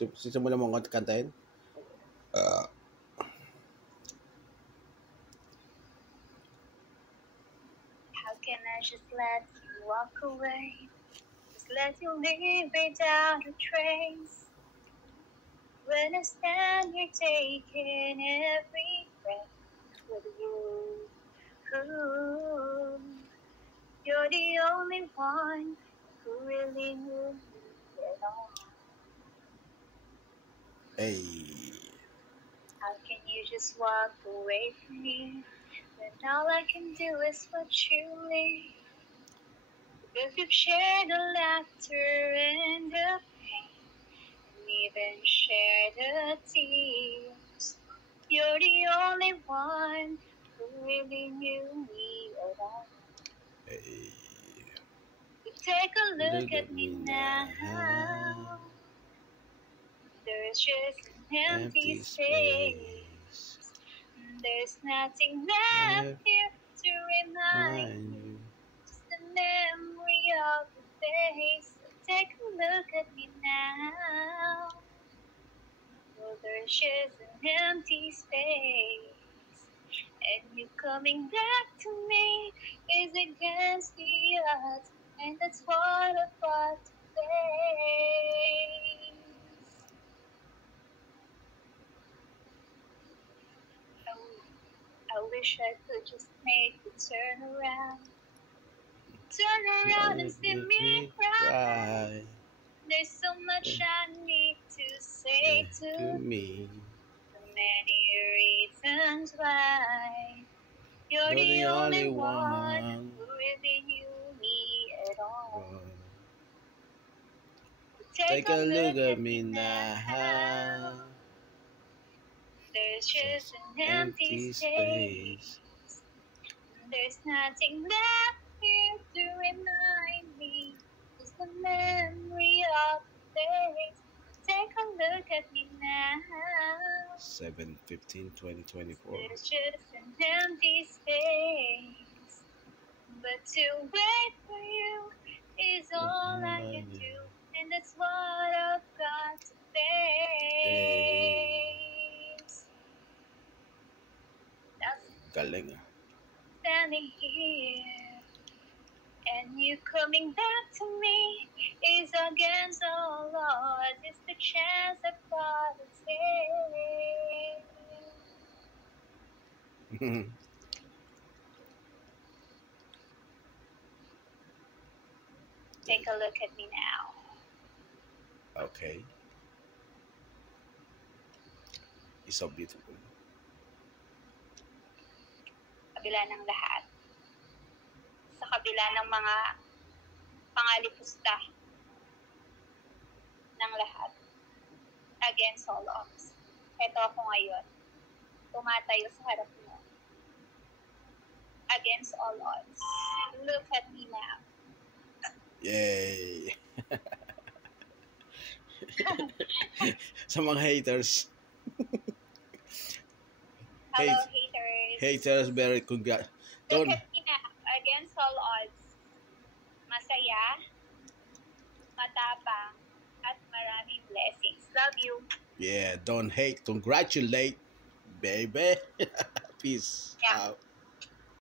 Simulan mo kantahin? How can I just let you walk away? Just let you leave without a trace. When I stand here taking every breath with you. You're the only one who really knew me at all. Hey. How can you just walk away from me when all I can do is watch you leave? Because you've shared the laughter and the pain, and even shared the tears. You're the only one who really knew me at all. Hey. Take a look at me now. There's just an empty space. There's nothing left here to remind you. Just a memory of the face. So take a look at me now. Well, there's just an empty space. And you coming back to me is against the odds. And that's what I've got to face. I wish I could just make you turn around. Turn around and see me cry. There's so much I need to say to me. So many reasons why. You're the only one who really knew me at all. Take a look at me now. There's just an empty space. There's nothing left here to remind me. Just the memory of the days. Take a look at me now. 7/15/2024. There's just an empty space. But to wait for you is all I can do. And that's what I've got to face. Galing ah. Standing here and you coming back to me is against all odds. It's the chance I've got to take. Take a look at me now. Okay. You're so beautiful. Kabila ng lahat. Sa kabila ng mga pangalipusta ng lahat. Against all odds. Ito ako ngayon. Tumatayo sa harap mo. Against all odds. Look at me now. Yay! Sa mga haters. Hello, haters. Haters, very congrats. Look at me now. Against all odds. Masaya, matapang, at maraming blessings. Love you. Yeah, don't hate. Congratulate, baby. Peace out.